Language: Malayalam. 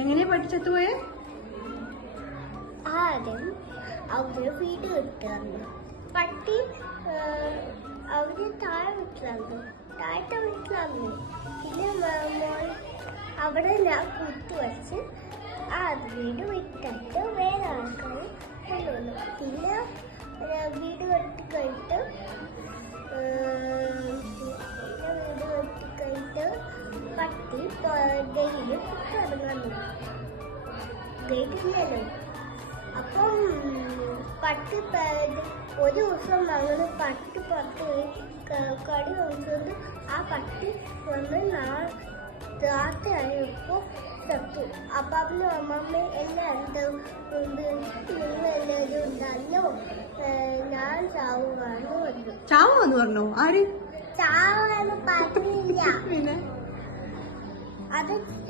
എങ്ങനെയാ പഠിച്ചെത്തു പോയെ? ആദ്യം അവര് വീട് കിട്ടുന്നു. പട്ടി അവര് താഴത്തെ വീട്ടിലാന്നു. പിന്നെ അവിടെ ഞാൻ കുത്തുവച്ച് ആ വീട് വിട്ടിട്ട് വേറെ ആൾക്കാർ കൊണ്ടുവന്നു. പിന്നെ വീട് കെട്ടിക്കഴിഞ്ഞിട്ട് പട്ടി ഡെയിലി ഇറങ്ങാൻ കേട്ടില്ലല്ലോ. അപ്പം പട്ടി ഒരു ദിവസം ഞങ്ങൾ പട്ടി പുറത്ത് പോയി കടി നോക്കിക്കൊണ്ട് ആ പട്ടി വന്ന് രാത്രിയായപ്പോൾ ചത്തു. അപ്പാപ്പനും അമ്മമ്മയും എല്ലാം എന്തുകൊണ്ട് നിങ്ങളെല്ലാവരും ഉണ്ടല്ലോ, ഞാൻ ചാവുകയാണ് പറഞ്ഞു. ചാവാന്ന് പറഞ്ഞോ? ആര്? ചാവാന്ന് പറഞ്ഞില്ല. പിന്നെ അത്